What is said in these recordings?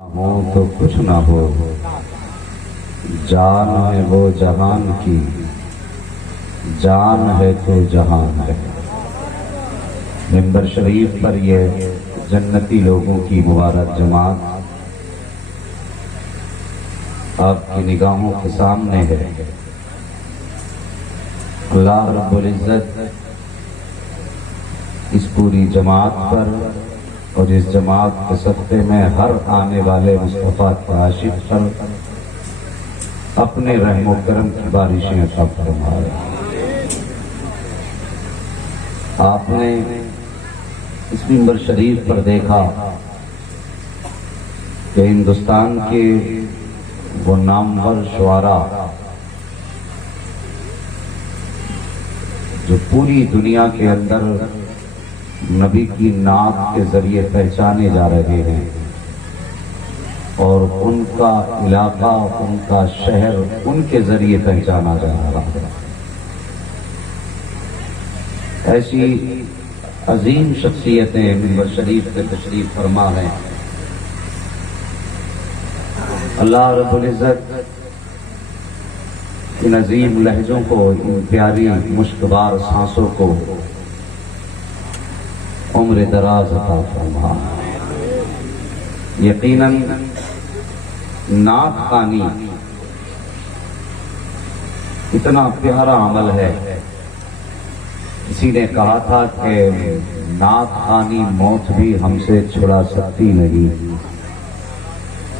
ہو تو کچھ نہ ہو، جان ہے وہ جہان کی، جان ہے تو جہان ہے۔ منبر شریف پر یہ جنتی لوگوں کی مبارک جماعت آپ کی نگاہوں کے سامنے ہے۔ اللہ رب العزت اس پوری جماعت پر اور اس جماعت کے صدقے میں ہر آنے والے مصطفیٰ کے عاشق پر اپنے رحم و کرم کی بارشیں عطا فرمائے۔ آپ نے اس منبر شریف پر دیکھا کہ ہندوستان کے وہ نامور شعراء جو پوری دنیا کے اندر نبی کی نعت کے ذریعے پہچانے جا رہے ہیں، اور ان کا علاقہ، ان کا شہر ان کے ذریعے پہچانا جا رہا ہے۔ ایسی عظیم شخصیتیں منبر شریف کے تشریف فرما ہیں۔ اللہ رب العزت ان عظیم لہجوں کو، ان پیاری مشکبار سانسوں کو عمر دراز عطا فرما۔ یقیناً نعت خوانی اتنا پیارا عمل ہے۔ کسی نے کہا تھا کہ نعت خوانی موت بھی ہم سے چھڑا سکتی نہیں،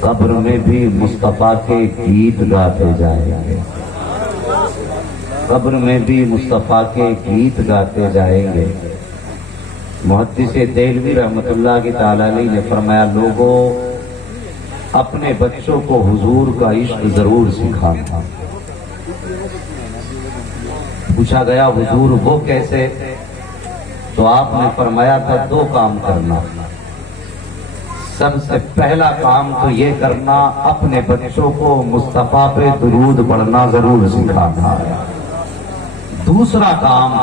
قبر میں بھی مصطفیٰ کے گیت گاتے جائیں گے، قبر میں بھی مصطفیٰ کے گیت گاتے جائیں گے۔ محدث دہلوی رحمۃ اللہ تعالی علیہ نے فرمایا، لوگوں اپنے بچوں کو حضور کا عشق ضرور سکھانا۔ پوچھا گیا حضور وہ کیسے؟ تو آپ نے فرمایا تھا دو کام کرنا۔ سب سے پہلا کام تو یہ کرنا، اپنے بچوں کو مصطفیٰ پہ درود پڑھنا ضرور سکھانا ہے۔ دوسرا کام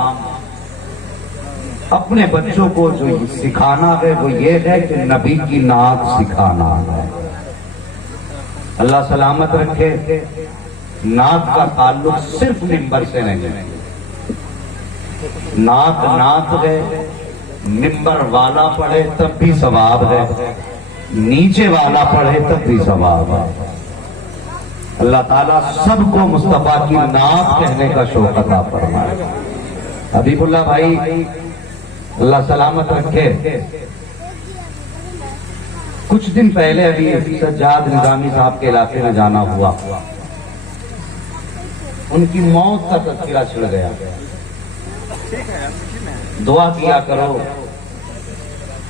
اپنے بچوں کو جو سکھانا ہے وہ یہ ہے کہ نبی کی نعت سکھانا ہے۔ اللہ سلامت رکھے، نعت کا تعلق صرف منبر سے نہیں ہے۔ نعت نعت ہے، منبر والا پڑھے تب بھی ثواب ہے، نیچے والا پڑھے تب بھی ثواب ہے۔ اللہ تعالیٰ سب کو مصطفیٰ کی نعت کہنے کا شوق عطا فرمائے۔ حبیب اللہ بھائی اللہ سلامت رکھے، کچھ دن پہلے ابھی سجاد نظامی صاحب کے علاقے میں جانا ہوا، ان کی موت کا تذکرہ چھڑ گیا۔ دعا کیا کرو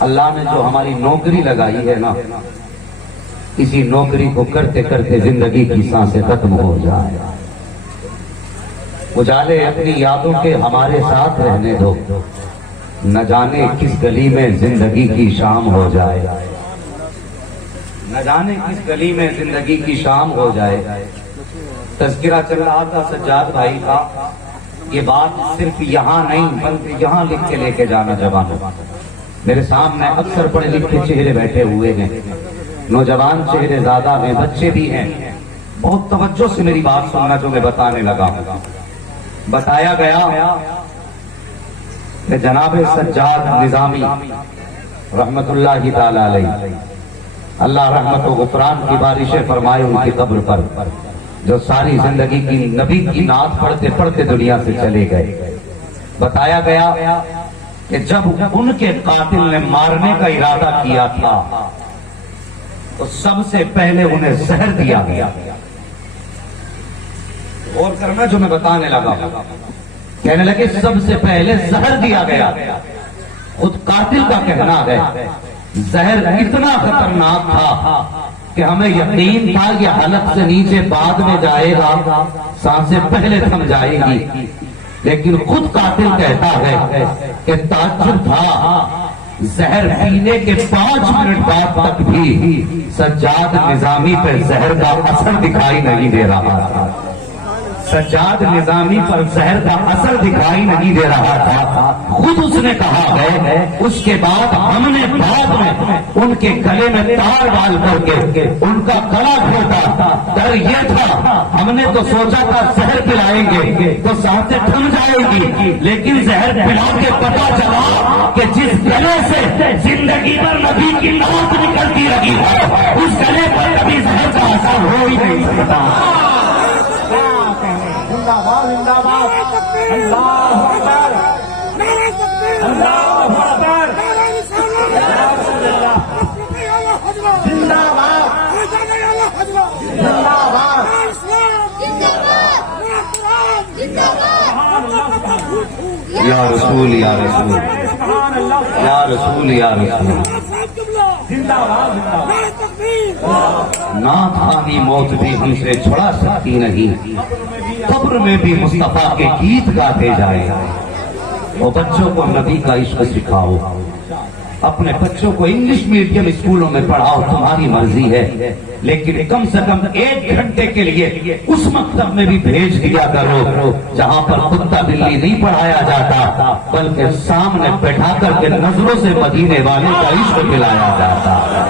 اللہ نے جو ہماری نوکری لگائی ہے نا، اسی نوکری کو کرتے کرتے زندگی کی سانسیں ختم ہو جائے۔ اجالے اپنی یادوں کے ہمارے ساتھ رہنے دو، نہ جانے کس گلی میں زندگی کی شام ہو جائے، نہ جانے کس گلی میں زندگی کی شام ہو جائے۔ تذکرہ چل رہا تھا سجاد بھائی کا، یہ بات صرف یہاں نہیں بلکہ یہاں لکھ کے لے کے جانا جوانوں۔ میرے سامنے اکثر پڑھے لکھے چہرے بیٹھے ہوئے ہیں، نوجوان چہرے زیادہ ہیں، بچے بھی ہیں۔ بہت توجہ سے میری بات سننا جو میں بتانے لگا ہوں۔ بتایا گیا کہ جناب سجاد نظامی رحمت اللہ تعالی علیہ، اللہ رحمت و غفران کی بارشیں فرمائے ان کی قبر پر، جو ساری زندگی کی نبی کی نعت پڑھتے پڑھتے دنیا سے چلے گئے۔ بتایا گیا کہ جب ان کے قاتل نے مارنے کا ارادہ کیا تھا تو سب سے پہلے انہیں زہر دیا گیا۔ غور کرنا جو میں بتانے لگا، کہنے لگے سب سے پہلے زہر دیا گیا۔ خود قاتل کا کہنا ہے زہر اتنا خطرناک تھا کہ ہمیں یقین تھا یہ حلق سے نیچے بعد میں جائے گا، سانسیں پہلے تھم جائے گی، لیکن خود قاتل کہتا ہے کہ تعجب تھا زہر پینے کے 5 منٹ بعد تک بھی سجاد نظامی پہ زہر کا اثر دکھائی نہیں دے رہا تھا۔ سجاد نظامی پر زہر کا اثر دکھائی نہیں دے رہا تھا، خود اس نے کہا ہے، اس کے بعد ہم نے بعد میں ان کے گلے میں تار ڈال کر کے ان کا گلا گھونٹا۔ ڈر یہ تھا، ہم نے تو سوچا تھا زہر پلائیں گے تو سانسیں تھم جائے گی، لیکن زہر پلا کے پتا چلا کہ جس گلے سے زندگی پر نبی کی موت نکلتی رہی ہے، اس گلے پر کبھی زہر کا اثر ہو ہی نہیں سکتا۔ یا رسول یا رسول یا رسول یا رسول، ناتھانی موت بھی ہم سے چھڑا سکتی نہیں، قبر میں بھی مصطفیٰ کے گیت گاتے جائے۔ اور بچوں کو نبی کا عشق سکھاؤ، اپنے بچوں کو انگلش میڈیم اسکولوں میں پڑھاؤ، تمہاری مرضی ہے، لیکن کم سے کم 1 گھنٹے کے لیے اس مکتب میں بھی بھیج دیا کرو جہاں پر کتا بلی نہیں پڑھایا جاتا، بلکہ سامنے بیٹھا کر کے نظروں سے مدینے والے کا عشق پلایا جاتا ہے،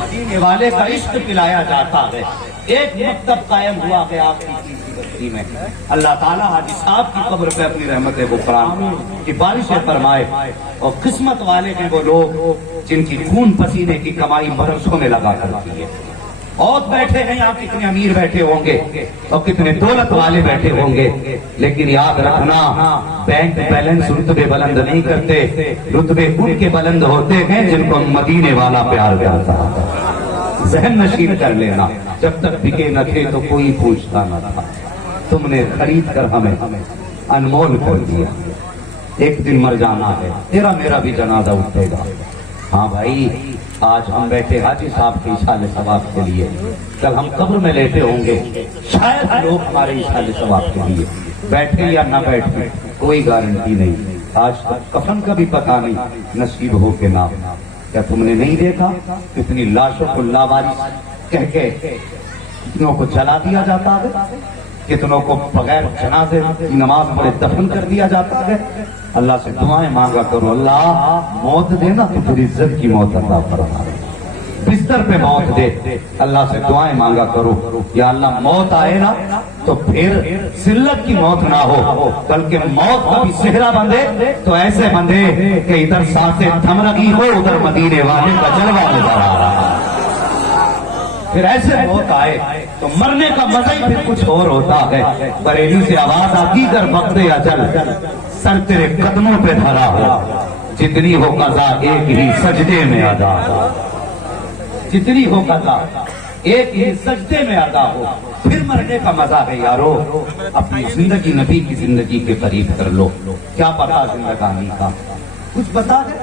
مدینے والے کا عشق پلایا جاتا ہے۔ ایک مکتب قائم ہوا ہے آپ کی بستی میں، اللہ تعالیٰ حاجی صاحب کی قبر پہ اپنی رحمت غفران کی بارشیں فرمائے، اور قسمت والے ہیں وہ لوگ جن کی خون پسینے کی کمائی مدرسوں میں لگا کرتی ہے۔ اور بیٹھے ہیں یہاں کتنے امیر بیٹھے ہوں گے اور کتنے دولت والے بیٹھے ہوں گے، لیکن یاد رکھنا بینک بیلنس رتبے بلند نہیں کرتے، رتبے ان کے بلند ہوتے ہیں جن کو مدینے والا پیار کرتا ہے۔ ذہن نشین کر لینا، جب تک بکے نہ تھے تو کوئی پوچھتا نہ تھا، تم نے خرید کر ہمیں انمول کر دیا، ایک دن مر جانا ہے، تیرا میرا بھی جنازہ اٹھے گا۔ ہاں بھائی، آج ہم بیٹھے حاجی صاحب کے ایصال ثواب کے لیے، کل ہم قبر میں لیٹے ہوں گے، شاید لوگ ہمارے ایصال ثواب کے لیے بیٹھے یا نہ بیٹھے، کوئی گارنٹی نہیں۔ آج تک کفن کا بھی پتہ نہیں نصیب ہو کے نہ۔ کیا تم نے نہیں دیکھا کتنی لاشوں کو لاوارث کہہ کے کتنوں کو جلا دیا جاتا ہے، کتنوں کو بغیر جنازے کی نماز پڑھے دفن کر دیا جاتا ہے؟ اللہ سے دعائیں مانگا کرو، اللہ موت دینا تو پھر عزت کی موت عطا فرما، بستر پہ موت دے، اللہ سے دعائیں مانگا کرو، یا اللہ موت آئے نا تو پھر ذلت کی موت نہ ہو، بلکہ موت کا بھی صحرا بندھے تو ایسے بندھے کہ ادھر سانسیں تھم رہی ہو، ادھر مدینے والے کا جلوہ نظر آ رہا ہے۔ پھر ایسے موت آئے تو مرنے کا مزہ ہی پھر کچھ اور ہوتا ہے۔ بریلی سے آواز آتی کر وقت اجل، سر تیرے قدموں پہ دھرا ہو، جتنی ہو قضا ایک ہی سجدے میں ادا ہو، جتنی ہو قضا ایک ہی سجدے میں ادا ہو۔ پھر مرنے کا مزہ ہے یارو، اپنی زندگی نبی کی زندگی کے قریب کر لو، کیا پتا زندگانی کا کچھ بتا دے۔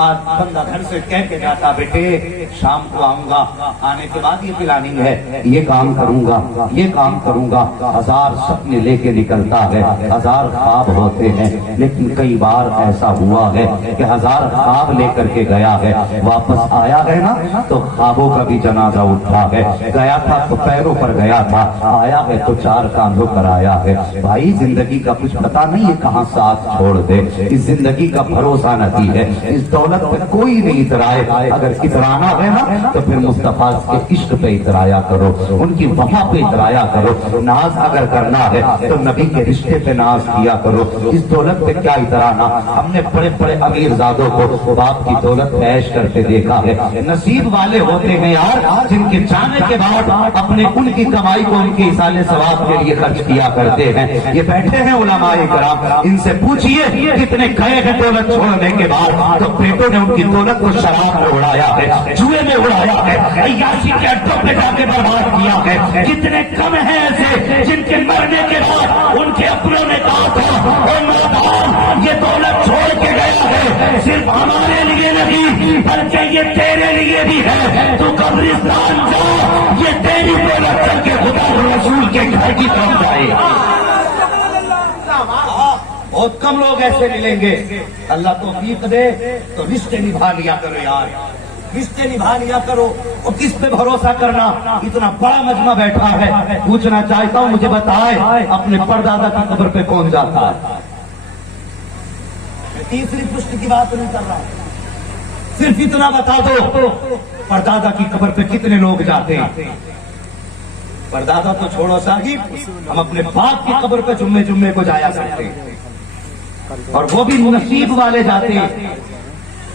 آج بندہ گھر سے کہہ کے جاتا بیٹے شام کو آؤں گا، آنے کے بعد یہ پلاننگ ہے، یہ کام کروں گا، یہ کام کروں گا، 1000 سپنے لے کے نکلتا ہے، 1000 خواب ہوتے ہیں، لیکن کئی بار ایسا ہوا ہے کہ 1000 خواب لے کر کے گیا ہے، واپس آیا ہے نا تو خوابوں کا بھی جنازہ اٹھا ہے، گیا تھا تو پیروں پر گیا تھا، آیا ہے تو 4 کاندھوں پر آیا ہے۔ بھائی زندگی کا کچھ پتا نہیں ہے کہاں ساتھ چھوڑ دے، اس زندگی کا بھروسہ نہیں ہے، اس دولت پہ کوئی نہیں اترائے، اگر اترانا ہے نا تو پھر مصطفیٰ کے عشق پہ اترایا کرو، ان کی وفا پہ اترایا کرو، ناز اگر کرنا ہے تو نبی کے رشتے پہ ناز کیا کرو، اس دولت پہ کیا اترانا۔ ہم نے بڑے بڑے امیر زادوں کو باپ کی دولت پیش کرتے دیکھا ہے، نصیب والے ہوتے ہیں یار جن کے جانے کے بعد اپنے ان کی کمائی کو ان کے ایصال ثواب کے لیے خرچ کیا کرتے ہیں۔ یہ بیٹھے ہیں علماء کرام، ان سے پوچھئے کتنے گئے ہیں دولت چھوڑنے کے بعد تو بیٹوں نے ان کی دولت کو شراب میں اڑایا ہے، جوئے میں اڑایا ہے، عیاشی کے اڈوں پہ جا کے برباد کیا ہے۔ کتنے کم ہیں ایسے جن کے مرنے کے بعد ان کے اپنوں نے کہا تھا اے میرا باپ یہ دولت چھوڑ کے گیا ہے، صرف ہمارے لیے نہیں بلکہ یہ تیرے لیے بھی ہے، تو قبرستان جا، یہ تیری دولت چل کے خدا رسول کے گھر کی طرف جائے گا۔ بہت کم لوگ ایسے ملیں گے، اللہ توفیق دے تو رشتے نبھا لیا کرو یار، رشتے نبھا لیا کرو، اور کس پہ بھروسہ کرنا؟ اتنا بڑا مجمع بیٹھا ہے، پوچھنا چاہتا ہوں مجھے بتائے اپنے پردادا کی قبر پہ کون جاتا ہے؟ میں تیسری پشت کی بات نہیں کر رہا، صرف اتنا بتا دو پردادا کی قبر پہ کتنے لوگ جاتے ہیں؟ پردادا تو چھوڑو صاحب، ہم اپنے باپ کی قبر پہ جمعے کو جایا کرتے ہیں، اور وہ بھی نصیب والے جاتے ہیں،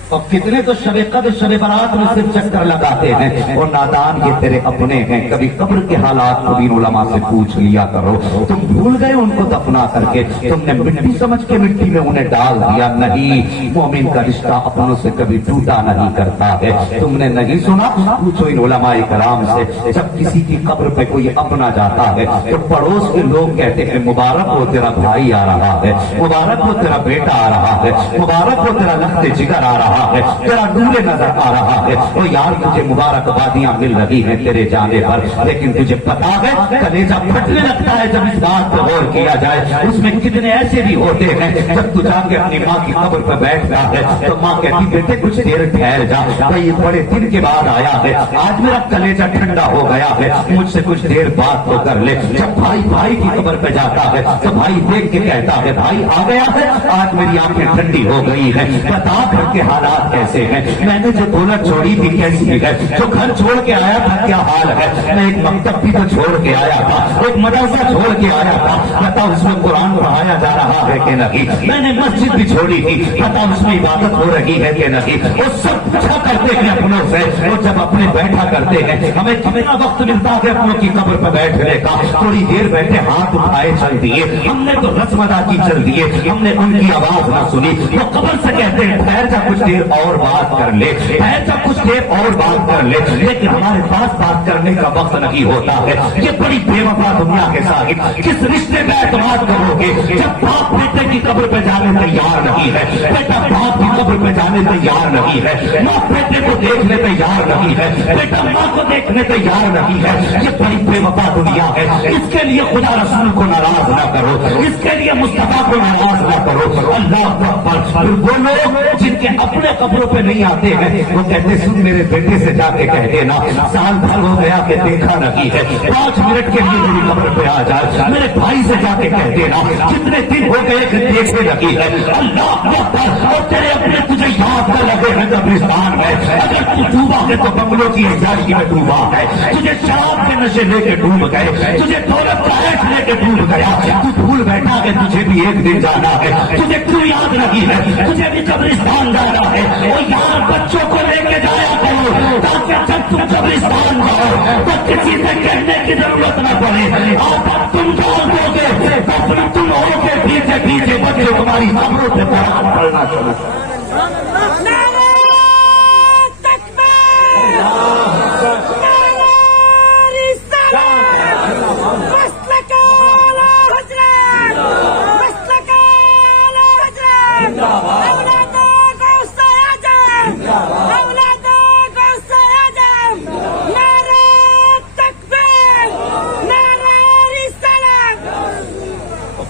اور کتنے تو شب قدر شب برات میں صرف چکر لگاتے ہیں، اور نادان یہ تیرے اپنے ہیں، کبھی قبر کے حالات کو بھی علماء سے پوچھ لیا کرو۔ تم بھول گئے ان کو دفنا کر کے، تم نے مٹی سمجھ کے مٹی میں انہیں ڈال دیا۔ نہیں، مومن کا رشتہ اپنوں سے کبھی ٹوٹا نہیں کرتا ہے۔ تم نے نہیں سنا؟ پوچھو ان علماء کرام سے، جب کسی کی قبر پہ کوئی اپنا جاتا ہے تو پڑوس کے لوگ کہتے ہیں مبارک ہو تیرا بھائی آ رہا ہے، مبارک ہو تیرا بیٹا آ رہا ہے، مبارک ہو تیرا لخت جگر آ رہا ہے، تیرا نور نظر آ رہا ہے، اور یار تجھے مبارکبادیاں مل رہی ہیں تیرے جانے پر، لیکن تجھے پتا ہے کلیجہ پھٹنے لگتا ہے جب اس بات پہ غور کیا جائے۔ اس میں کتنے ایسے بھی ہوتے ہیں جب تو جا کے اپنی ماں کی قبر پہ بیٹھتا ہے تو ماں کہتی بیٹے کچھ دیر ٹھہر جا، بھائی بڑے دن کے بعد آیا ہے، آج میرا کلیجہ ٹھنڈا ہو گیا ہے، مجھ سے کچھ دیر بات تو کر لے۔ جب بھائی بھائی کی قبر پہ جاتا ہے تو بھائی دیکھ کے کہتا ہے بھائی آ گیا ہے، آج میری آنکھیں ٹھنڈی ہو گئی ہے، بتا گھر کے حالات کیسے ہیں، میں نے جو دولت چھوڑی تھی کیسی ہے، جو گھر چھوڑ کے آیا تھا کیا حال ہے، میں ایک مکتب بھی تو چھوڑ کے آیا تھا، ایک مدرسہ چھوڑ کے آیا تھا، بتاؤ اس میں قرآن پڑھایا جا رہا ہے کہ نہیں، میں نے مسجد بھی چھوڑی تھی، بتاؤ اس میں عبادت ہو رہی ہے کہ نہیں۔ وہ سب پوچھا کرتے ہیں اپنوں سے، اور جب اپنے بیٹھا کرتے ہیں ہمیں کتنا وقت ملتا ہے اپنوں کی قبر پہ بیٹھنے کا، تھوڑی دیر بیٹھے ہاتھ اٹھائے چل دیے، ہم نے تو رسم ادا کی چل دیے، ہم نے ان کی آواز نہ سنی، وہ قبر سے کہتے ہیں ٹھہر جا کچھ دیر اور بات کر لے، ٹھہر جا کچھ دیر اور بات کر لے، لیکن ہمارے پاس بات کرنے کا وقت نہیں ہوتا ہے۔ یہ بڑی بے وفا دنیا کے صاحب، کس رشتے میں اعتماد کرو گے جب باپ بیٹے کی قبر پہ جانے تیار نہیں ہے، بیٹا باپ کی قبر پہ جانے تیار نہیں ہے، ماں بیٹے کو دیکھنے تیار نہیں ہے، بیٹا ماں کو دیکھنے تیار نہیں ہے۔ یہ بڑی بے وفا دنیا ہے، اس کے لیے خدا رسول کو ناراض نہ کرو، اس کے لیے مصطفیٰ کو ناراض نہ کرو۔ اللہ اکبر۔ وہ لوگ جن کے اپنے قبروں پہ نہیں آتے ہیں وہ کہتے سن میرے بیٹے سے جا کے کہہ دینا سال بھر ہو گیا کہ دیکھا نہیں ہے، 5 منٹ کے لیے میری قبر پہ آ جائے، میرے بھائی سے جا کے کہہ دینا کتنے دن ہو گئے کہ دیکھے نہیں ہے۔ اللہ اکبر۔ اور تیرے اپنے تجھے یاد کر لگے ہیں قبرستان میں، اگر تو ڈوبا ہے تو بنگلوں کی عیاشی میں ڈوبا ہے، تجھے شراب کے نشے لے کے ڈوب گئے، تجھے دولت کا عیش لے کے ڈوب گیا، تو بھول بیٹھا کہ تجھے بھی ایک دن جانا ہے، تجھے کیوں یاد نہیں ہے، تجھے بھی قبرستان جانا ہے۔ اور یہاں بچوں کو لے کے جایا کرو تاکہ جب تم قبرستان جاؤ تو کسی سے کہنے کی ضرورت نہ پڑے، اور تم جان دو گے تو تم ہو کے پیچھے پیچھے بچے تمہاری قبروں سے قرآن پڑھنا چاہیے۔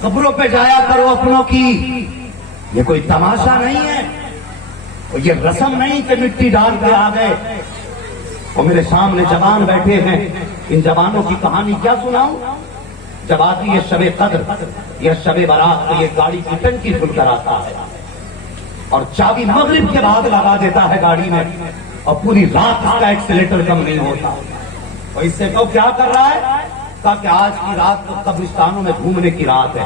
قبروں پہ جایا کرو اپنوں کی، یہ کوئی تماشا نہیں ہے، یہ رسم نہیں کہ مٹی ڈال کے آ گئے۔ اور میرے سامنے جوان بیٹھے ہیں، ان جوانوں کی کہانی کیا سناؤں؟ جب آتی ہے شب قدر یا شب برات تو یہ گاڑی کی ٹنکی کھل کر آتا ہے اور چابی مغرب کے بعد لگا دیتا ہے گاڑی میں، اور پوری رات اس کا ایکسیلیٹر کم نہیں ہوتا۔ اور اس سے تو کیا کر رہا ہے کہ آج کی رات تو قبرستانوں میں گھومنے کی رات ہے۔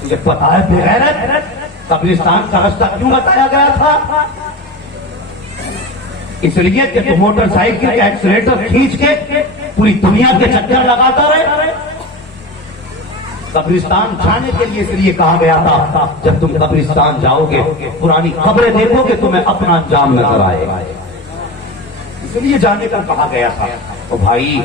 تجھے پتا ہے بے غیرت قبرستان کا راستہ کیوں بتایا گیا تھا؟ اس لیے کہ تو موٹر سائیکل کا ایکسیلیٹر کھینچ کے پوری دنیا کے چکر لگاتا رہے۔ قبرستان جانے کے لیے اس لیے کہا گیا تھا جب تم قبرستان جاؤ گے پرانی قبریں دیکھو گے تمہیں اپنا انجام نظر آئے گا، اس لیے جانے کا کہا گیا تھا۔ اور بھائی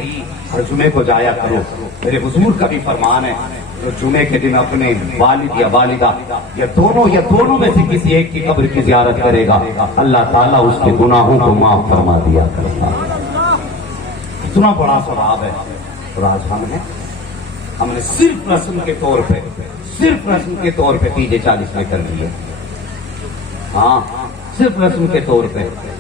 ہر جمعے کو جایا کرو، میرے حضور کا بھی فرمان ہے جو جمعے کے دن اپنے والد یا والدہ یا دونوں میں سے کسی ایک کی قبر کی زیارت کرے گا اللہ تعالیٰ اس کے گناہوں کو معاف فرما دیا کرتا ہے۔ اتنا بڑا ثواب ہے۔ اور آج ہم نے صرف رسم کے طور پہ 30-40 میں کر لیے، ہاں صرف رسم کے طور پہ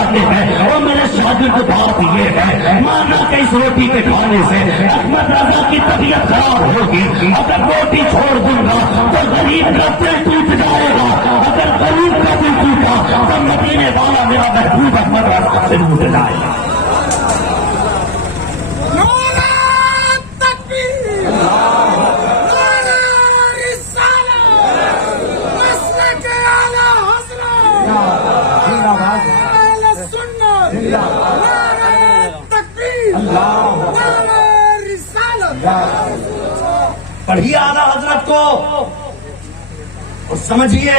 فرماتے ہیں اور میرے شاگرد بات یہ ہے، مانا کہ اس روٹی کے کھانے سے احمد رضا کی طبیعت خراب ہوگی، اگر روٹی چھوڑ دوں گا تو غریب کا دل ٹوٹ جائے گا، اگر غریب کا دل ٹوٹا تو مدینے والا میرا محبوب احمد رضا سے ٹوٹ جائے گا۔ پڑھیے اعلیٰ حضرت کو اور سمجھیے،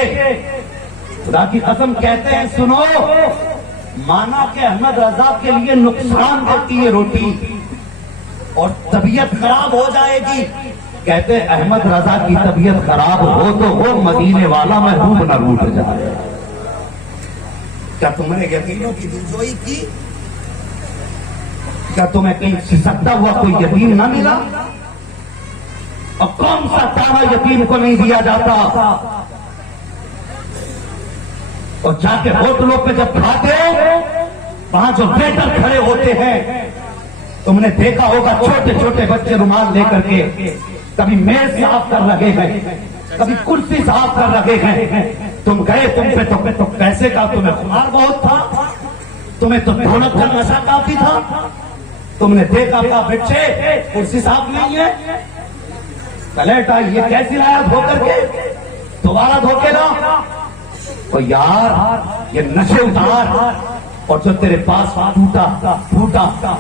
خدا کی قسم کہتے ہیں سنو، مانا کہ احمد رضا کے لیے نقصان دیتی ہے روٹی اور طبیعت خراب ہو جائے گی، کہتے ہیں احمد رضا کی طبیعت خراب ہو تو وہ مدینے والا محبوب نہ روٹ جائے۔ کیا تم نے یتیموں کی دلجوئی کی؟ کیا تمہیں کہیں سسکتا ہوا کوئی یتیم نہ ملا؟ اور کون سا تانا یتیم کو نہیں دیا جاتا؟ اور جا کے ہوٹلوں پہ جب کھاتے وہاں جو ویٹر کھڑے ہوتے ہیں، تم نے دیکھا ہوگا چھوٹے چھوٹے بچے رومال لے کر کے کبھی میز صاف کر رہے ہیں، کبھی کرسی صاف کر رہے ہیں، تم گئے، تم پہ تو پیسے کا تمہیں خمار بہت تھا، تمہیں تو دولت کا نشہ کافی تھا، تم نے دیکھا تھا بچے کرسی صاف نہیں ہے، پلیٹ آئی یہ کیسی لایا دھو کر کے، دوبارہ دھو کے لا، اور یار یہ نشے اتار، اور جو تیرے پاس ٹوٹا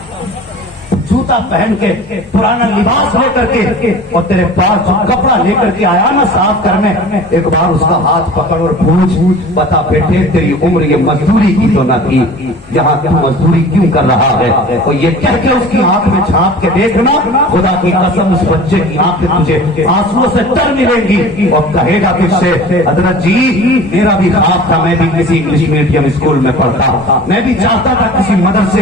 جوتا پہن کے پرانا لباس لے کر کے اور تیرے پاس جو کپڑا لے کر کے آیا نا صاف کرنے، ایک بار اس کا ہاتھ پکڑ اور پوچھ، بتا بیٹے تیری عمر یہ مزدوری کی تو نہ تھی، یہاں کیوں مزدوری کیوں کر رہا ہے؟ اور یہ کہہ کے اس کی آنکھ میں جھانک کے دیکھنا، خدا کی قسم اس بچے کی آنکھ تجھے آنسوؤں سے تر ملیں گی اور کہے گا تجھ سے، حضرت جی میرا بھی خواب تھا، میں بھی کسی انگلش میڈیم اسکول میں پڑھتا، میں بھی چاہتا تھا کسی مدرسے